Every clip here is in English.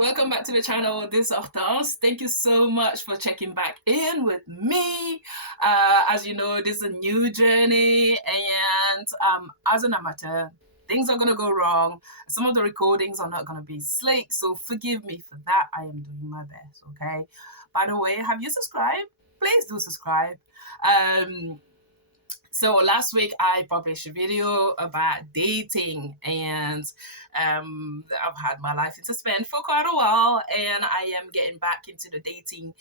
Welcome back to the channel this Hortense. Thank you so much for checking back in with me. As you know, this is a new journey, and as an amateur, things are going to go wrong. Some of the recordings are not going to be slick, so forgive me for that. I am doing my best, okay? By the way, have you subscribed? Please do subscribe. So last week I published a video about dating, and I've had my life in suspense for quite a while, and I am getting back into the dating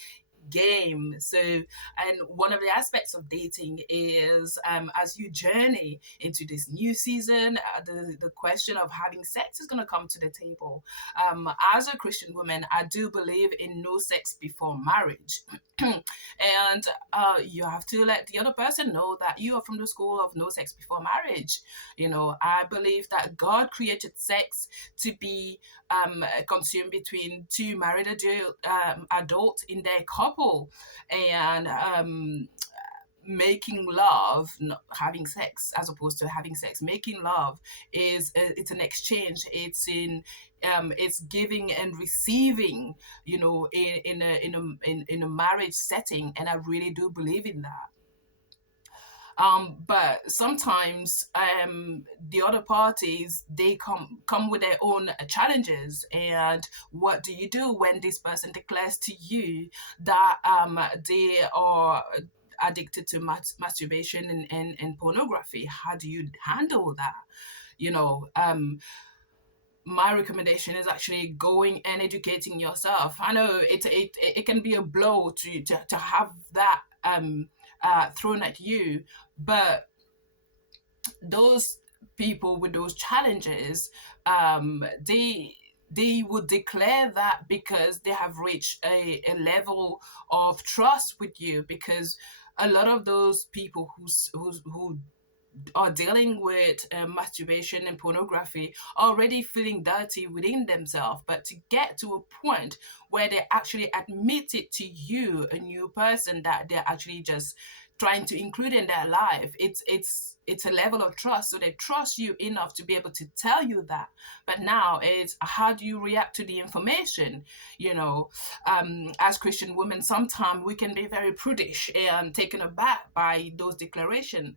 game. So, and one of the aspects of dating is as you journey into this new season, the question of having sex is going to come to the table. As a Christian woman, I do believe in no sex before marriage. And you have to let the other person know that you are from the school of no sex before marriage. I believe that God created sex to be consumed between two married adults in their couple, and making love, not having sex, as opposed to having sex. Making love is it's an exchange. It's giving and receiving, in a marriage setting, and I really do believe in that. But sometimes the other parties, they come with their own challenges. And what do you do when this person declares to you that they are addicted to masturbation and pornography? How do you handle that? My recommendation is actually going and educating yourself. I know it can be a blow to have that thrown at you, but those people with those challenges, they would declare that because they have reached a level of trust with you. Because a lot of those people who are dealing with masturbation and pornography already feeling dirty within themselves, but to get to a point where they actually admit it to you, a new person that they're actually just trying to include in their life, it's a level of trust. So they trust you enough to be able to tell you that. But now it's, how do you react to the information? As Christian women, sometimes we can be very prudish and taken aback by those declarations.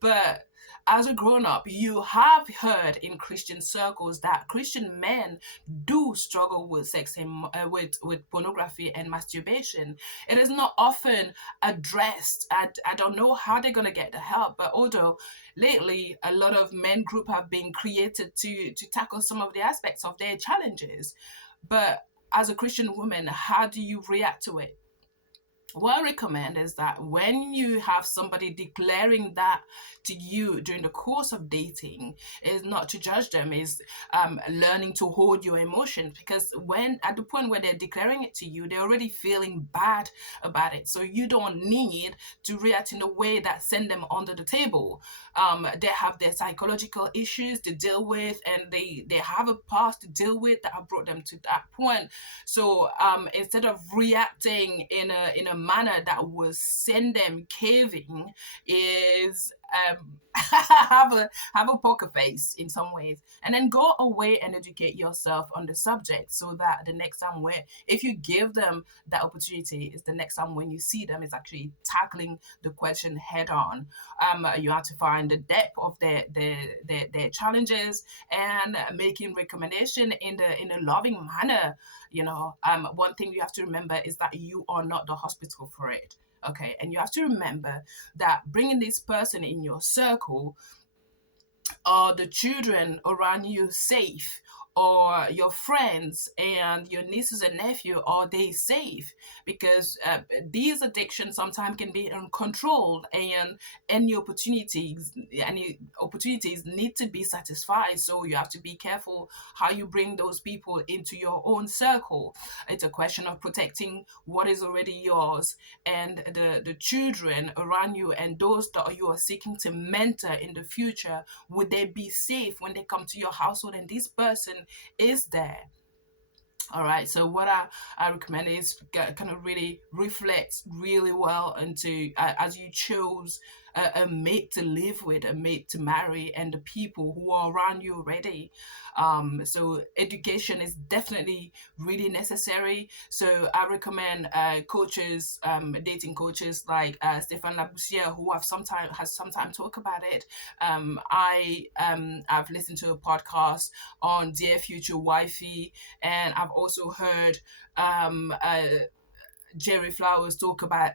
But as a grown-up, you have heard in Christian circles that Christian men do struggle with sex and with pornography and masturbation. It is not often addressed. I don't know how they're going to get the help, but although lately a lot of men group have been created to tackle some of the aspects of their challenges. But as a Christian woman, how do you react to it? What I recommend is that when you have somebody declaring that to you during the course of dating, is not to judge them, is learning to hold your emotions. Because when at the point where they're declaring it to you, they're already feeling bad about it. So you don't need to react in a way that send them under the table. They have their psychological issues to deal with, and they have a past to deal with that have brought them to that point. So instead of reacting in a manner that will send them caving, is have a poker face in some ways, and then go away and educate yourself on the subject, so that the next time where, if you give them that opportunity, is the next time when you see them, is actually tackling the question head on. You have to find the depth of their challenges and making recommendation in a loving manner. One thing you have to remember is that you are not the hospital for it. Okay, and you have to remember that bringing this person in your circle, are the children around you safe? Or your friends and your nieces and nephew, are they safe? Because these addictions sometimes can be uncontrolled, and any opportunities need to be satisfied. So you have to be careful how you bring those people into your own circle. It's a question of protecting what is already yours, and the children around you, and those that you are seeking to mentor in the future, would they be safe when they come to your household and this person is there? All right, so what I recommend is kind of really reflect really well into as you choose a mate to live with, a mate to marry, and the people who are around you already. So education is definitely really necessary. So I recommend coaches, dating coaches like Stefan Laboussiere, who have sometime talk about it. I've listened to a podcast on Dear Future Wifey, and I've also heard Jerry Flowers talk about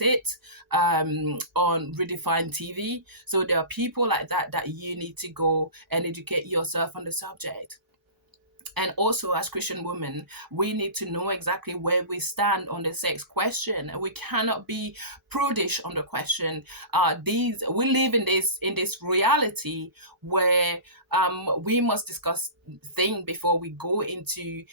it on Redefined TV. So there are people like that that you need to go and educate yourself on the subject. And also, as Christian women, we need to know exactly where we stand on the sex question. We cannot be prudish on the question. These We live in this reality where we must discuss things before we go into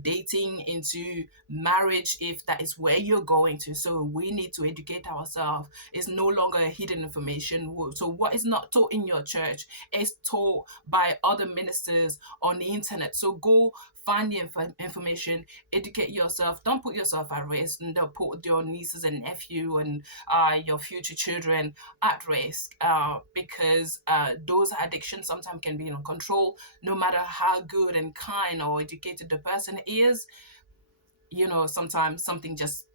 dating, into marriage, if that is where you're going to. So we need to educate ourselves. It's no longer hidden information. So what is not taught in your church is taught by other ministers on the internet. So go find the information, educate yourself. Don't put yourself at risk, and don't put your nieces and nephew and your future children at risk, because those addictions sometimes can be uncontrolled. No matter how good and kind or educated the person is, sometimes something just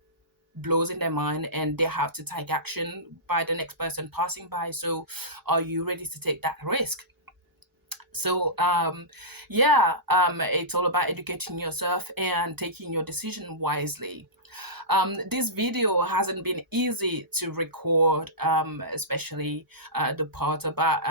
blows in their mind and they have to take action by the next person passing by. So are you ready to take that risk? So it's all about educating yourself and taking your decision wisely. This video hasn't been easy to record, especially the part about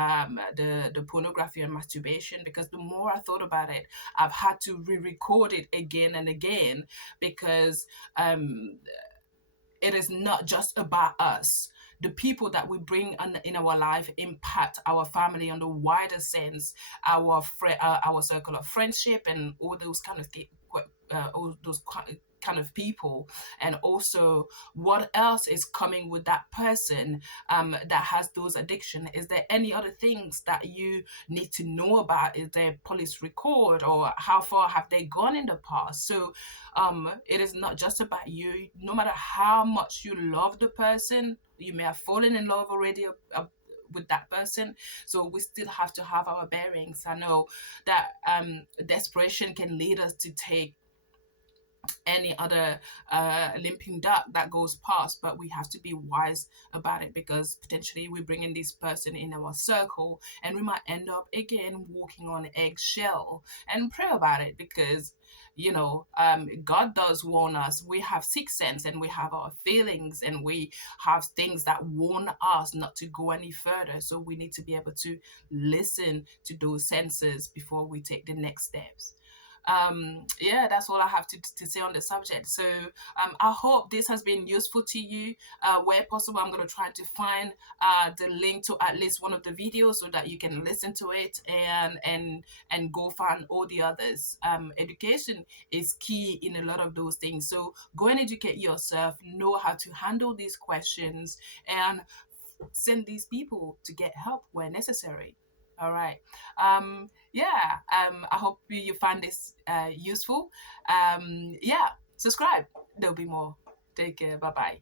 the pornography and masturbation, because the more I thought about it, I've had to re-record it again and again, because it is not just about us. The people that we bring in our life impact our family on the wider sense, our circle of friendship, and all those all those kind of people. And also, what else is coming with that person that has those addiction? Is there any other things that you need to know about? Is there police record, or how far have they gone in the past? So it is not just about you. No matter how much you love the person, you may have fallen in love already with that person. So we still have to have our bearings. I know that desperation can lead us to take any other limping duck that goes past, but we have to be wise about it, because potentially we bring in this person in our circle and we might end up again walking on eggshell. And pray about it, because God does warn us. We have sixth sense, and we have our feelings, and we have things that warn us not to go any further. So we need to be able to listen to those senses before we take the next steps. That's all I have to say on the subject. So I hope this has been useful to you. Where possible, I'm going to try to find the link to at least one of the videos so that you can listen to it and go find all the others. Education is key in a lot of those things. So go and educate yourself, know how to handle these questions, and send these people to get help where necessary. All right. I hope you find this useful. Subscribe. There'll be more. Take care. Bye bye.